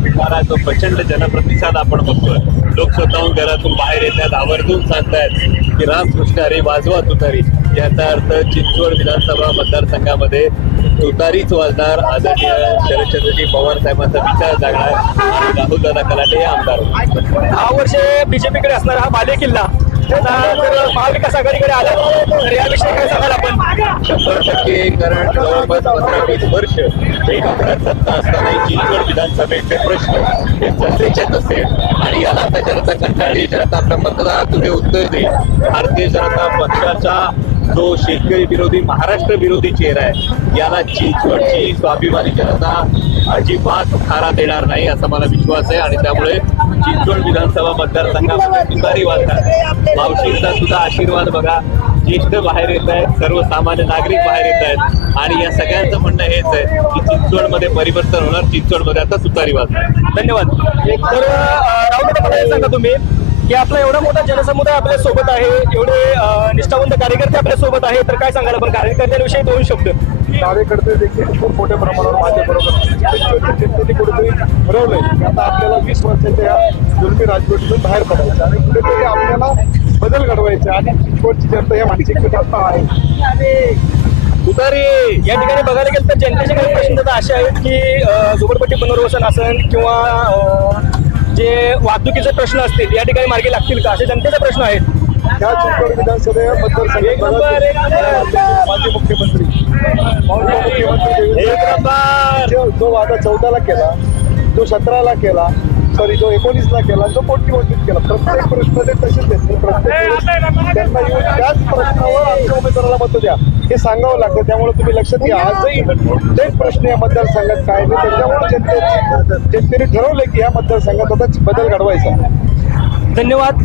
मिळणारा जो प्रचंड जनप्रतिसाद आपण बघतोय लोक स्वतःहून घरातून बाहेर येतात आवर्जून सांगतायत की राम कृष्णारी वाजवा तुतारी. याचा अर्थ चिंचवड विधानसभा मतदारसंघामध्ये तुतारीच वाजणार आदरणीय शरदचंद्रजी पवार साहेबांचा विचार जागणार आणि राहुल कलाटे हे आमदार होणार. दहा वर्षे बीजेपीकडे असणारा हा बाले किल्ला महाविकास आघाडीकडे आला. तर याविषयी काय सांगाल आपण? शंभर टक्के कारण जवळपास पंधरा वीस वर्ष एकत्र सत्ता असताना चिंचवड विधानसभेचे प्रश्न हे जसेच्या तसे आणि याला आता जनता कंटाळली. जनता आपल्या मतदार तुम्ही उत्तर देईल भारतीय जनता पक्षाचा जो शेतकरी विरोधी महाराष्ट्र विरोधी चेहरा आहे याला चिंचवडची स्वाभिमानी जनता अजिबात थारा देणार नाही असा मला विश्वास आहे. आणि त्यामुळे चिंचवड विधानसभा मतदारसंघामध्ये तुतारी वाजतात मावशींचा सुद्धा आशीर्वाद बघा. ज्येष्ठ बाहेर येत आहेत सर्वसामान्य नागरिक बाहेर येत आहेत. आणि या सगळ्यांचं म्हणणं हेच आहे की चिंचवडमध्ये परिवर्तन होणार चिंचवडमध्ये आता सुतारी वाजणार. धन्यवाद. तर राहुल हे सांगा तुम्ही की आपला एवढा मोठा जनसमुदाय आपल्यासोबत आहे एवढे निष्ठावंत कार्यकर्ते आपल्यासोबत आहे तर काय सांगाल आपण कार्यकर्त्यांविषयी दोन शब्द? कार्यकर्ते देखील खूप मोठ्या प्रमाणावर माझ्या बरोबर जनतेने कुठेतरी ठरवलंय की आता आपल्याला वीस वर्षाच्या या जुलमी राजवटीतून बाहेर पडायचं आणि कुठेतरी आपल्याला बदल घडवायचा आणि चिंचवडची जनता या मानसिकतेत आता आहे. तुतारी या ठिकाणी बघायला गेलं तर जनतेचे काही प्रश्न तर असे आहेत की झोपडपट्टी पुनर्वसन असेल किंवा जे वाहतुकीचे प्रश्न असतील या ठिकाणी मार्गी लागतील का? असे जनतेचे प्रश्न आहेत. या चिंचवड विधानसभा मतदारसंघात माजी मुख्यमंत्री. मुख्यमंत्री जो वादा चौदाला केला जो सतराला केला सॉरी जो एकोणीसला केला जो पोटनिवडणूक केला प्रत्येक प्रश्न ते तसेच आहेत. प्रत्येक त्यांना येऊन त्याच प्रश्नावर आमच्या उमेदवाराला मत द्या. हे सांगावं लागतं त्यामुळे तुम्ही लक्षात घ्या. आजही तेच प्रश्न या मतदारसंघात काय आहे. त्याच्यामुळे जनते जनतेने ठरवलं की या मतदारसंघात आता बदल घडवायचा. धन्यवाद.